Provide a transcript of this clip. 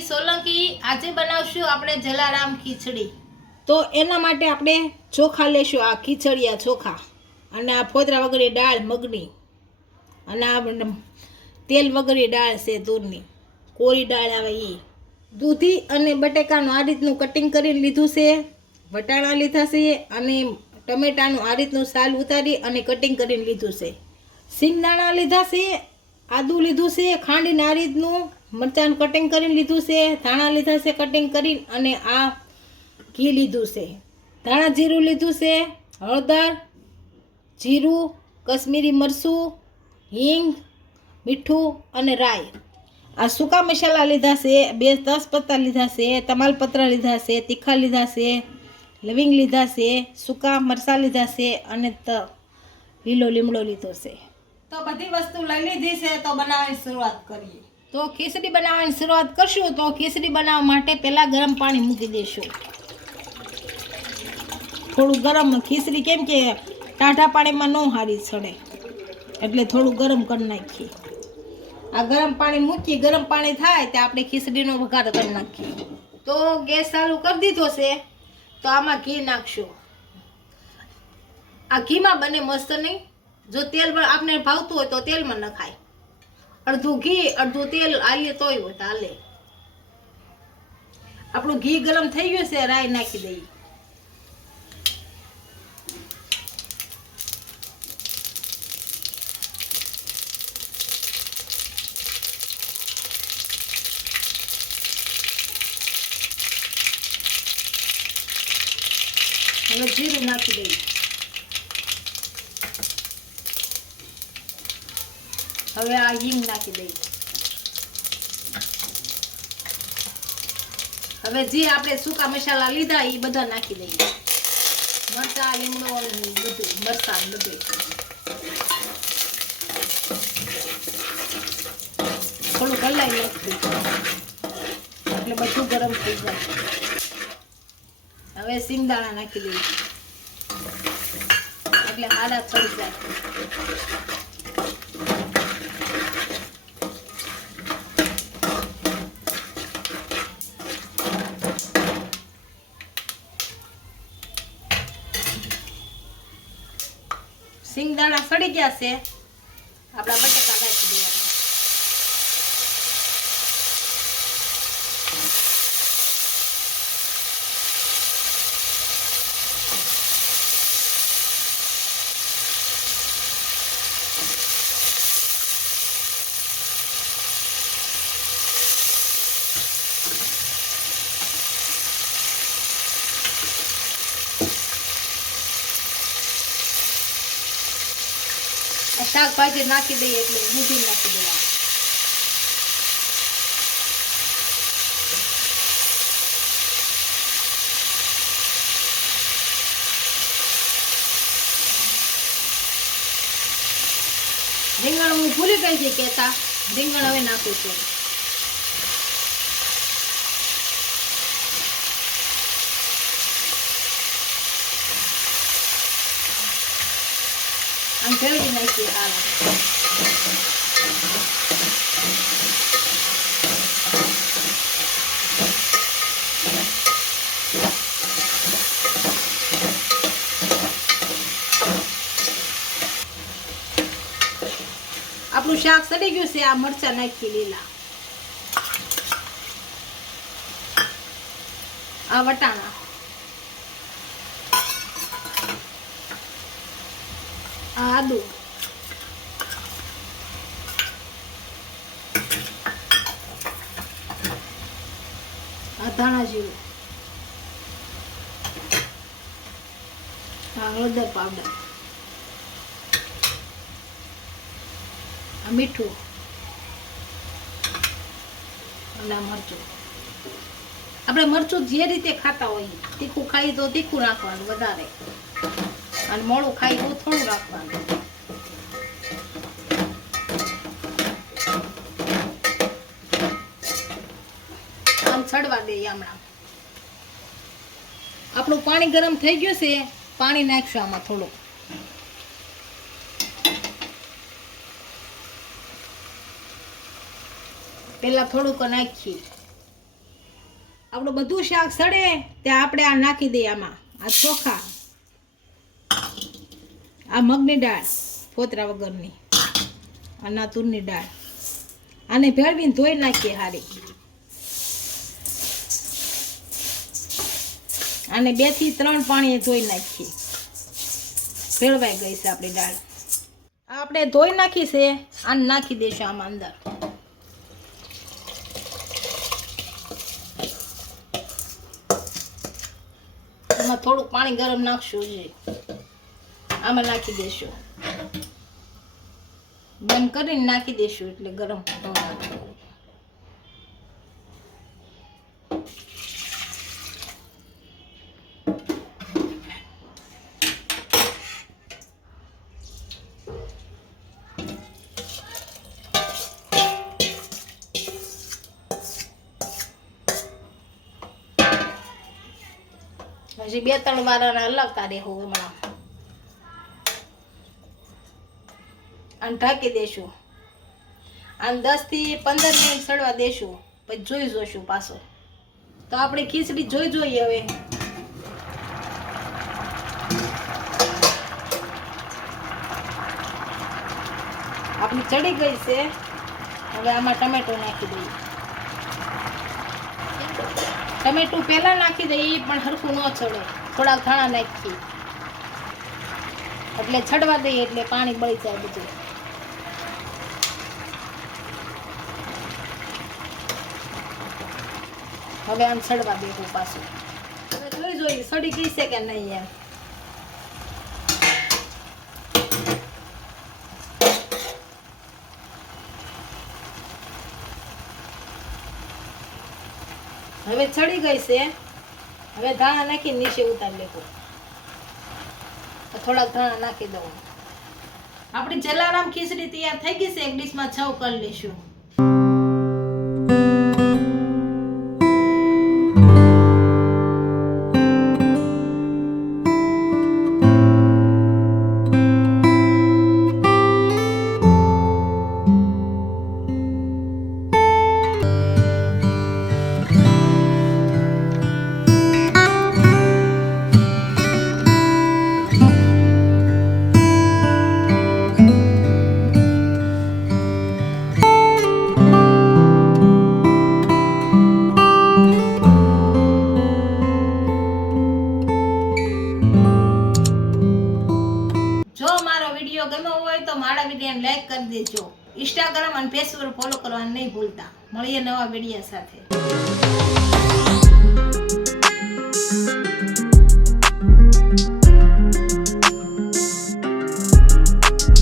હેતલબેન સોલંકી આજે બનાવશું આપણે જલારામ ખીચડી। તો એના માટે આપણે ચોખા લેશું, આ ખીચડિયા ચોખા, અને આ ફોતરા વગરની દાળ મગની, અને આ તેલ વગરની દાળ છે તુરની, કોરી દાળ આવે એ, દૂધી અને બટેકાનું આ રીતનું કટિંગ કરીને લીધું છે, વટાણા લીધા છે, અને ટમેટાનું આ રીતનું સાલ ઉતારી અને કટિંગ કરીને લીધું છે, સિંગદાણા લીધા છે, આદુ લીધું છે ખાંડીને આ રીતનું, મરચાંનું કટિંગ કરીને લીધું છે, ધાણા લીધા છે કટિંગ કરીને, અને આ ઘી લીધું છે, ધાણા જીરું લીધું છે, હળદર, જીરું, કશ્મીરી મરચું, હિંગ, મીઠું અને રાઈ। આ સૂકા મસાલા લીધા છે, 2 તેજપત્તા લીધા છે, તમાલપત્ર લીધા છે, તીખા લીધા છે, લવિંગ લીધા છે, સૂકા મરચાં લીધા છે, અને લીલો લીમડો લીધો છે। તો બધી વસ્તુ લઈ લીધી છે, તો બનાવવાની શરૂઆત કરીએ। તો ખીચડી બનાવવાની શરૂઆત કરશું। તો ખીચડી બનાવવા માટે પહેલાં ગરમ પાણી મૂકી દઈશું, થોડું ગરમ। ખીચડી કેમ કે ટાઢા પાણીમાં ન હારી ચડે, એટલે થોડું ગરમ કરી નાખીએ। આ ગરમ પાણી મૂકી, ગરમ પાણી થાય તો આપણે ખીચડીનો વઘાર કરી નાખીએ। તો ગેસ ચાલુ કરી દીધો છે, તો આમાં ઘી નાખશું। આ ઘીમાં બને મસ્ત નહીં, જો તેલ આપણે ભાવતું હોય તો તેલમાં નખાય, અડધું ઘી અડધું તેલ આલીએ તોય હોય તો હાલે। આપણું ઘી ગરમ થઈ ગયું છે, રાઈ નાખી દઈએ। હવે જીરું નાખી દઈએ। હવે આ હિંગ નાખી દઈએ। હવે જે આપણે સૂકા મસાલા લીધા એ બધા નાખી દઈએ, મરચાં, લીમડો, બધું મરચાં બધું થોડું હલાવી નાખીએ એટલે બધું ગરમ થઈ જાય। હવે સિંગદાણા નાખી દઈએ એટલે હાડા ચડી જાય। સિંગદાણા સડી ગયા છે, આપણા બટાકા નાખી દેવાના। શાકભાજી નાખી દઈએ એટલે ઊંધી નાખી દેવા। રીંગણ હું ભૂલી ગઈ હતી કહેતા, રીંગણ હવે નાખું છું। આમ ભેળવી નાખીએ હાલ। આપણું શાક સડી ગયું છે, આ મરચાં નાખી લીલા, આ વટાણા, આ આદુ, આ ધાણા જીરું, આ હળદર પાવડર, આ મીઠું, અને આ મરચું। આપણે મરચું જે રીતે ખાતા હોય, તીખું ખાઈ તો તીખું નાખવાનું વધારે, અને મોળું ખાઈ તો થોડું રાખવાનું। આમ છડવા દઈએ હમણાં। આપણું પાણી ગરમ થઈ ગયું છે, પાણી નાખશું આમાં થોડું। પહેલા થોડુંક નાખીએ, આપણું બધું શાક સડે ત્યાં આપણે આ નાખી દઈએ આમાં. આ ચોખા, આ મગની દાળ ફોતરા વગરની, અને આ તુરની દાળ, આને ભેળવીને ધોઈ નાખીએ હારી. આને 2 થી 3 પાણીએ ધોઈ નાખીએ. ભેળવાઈ ગઈ છે આપણી દાળ. આપણે ધોઈ નાખી છે, આને નાખી દઈશું આમાં અંદર. આમાં થોડુંક પાણી ગરમ નાખશું છે, આમાં નાખી દઈશું. બંધ કરીને નાખી દઈશું એટલે ગરમ નાખશું. હજી 2-3 વાર હલાવતા રહેવું હમણાં. આને ઢાંકી દેશું. આને 10 થી 15 મિનિટ સડવા દેશું, પછી જોઈ જોઈશું પાછો. તો આપણી ખીચડી જોઈ જોઈએ હવે. આપણી ચડી ગઈ છે. હવે આમાં ટમેટો નાખી દઈએ. ટમેટું પહેલા નાખી દઈએ પણ હરખું ન ચડે. થોડાક ધાણા નાખીએ એટલે છડવા દઈએ એટલે પાણી બળી જાય બધું. હવે આમ છડવા દેવું પાછું. હવે જોઈ સડી ગઈ છે કે નહીં એમ. હવે ચડી ગઈ છે. હવે ધાણા નાખી નીચે ઉતારી લેવું. થોડાક ધાણા નાખી દઉં. આપણી જલારામ ખીચડી તૈયાર થઈ ગઈ છે. એક ડીશમાં સર્વ કરી લઈશું. વિડીયો ગમ્યો હોય તો મારા વિડીયોને લાઈક કરી દેજો. ઇન્સ્ટાગ્રામ અને ફેસબુક ફોલો કરવાનું નહીં ભૂલતા. મળીએ નવા વિડીયો સાથે.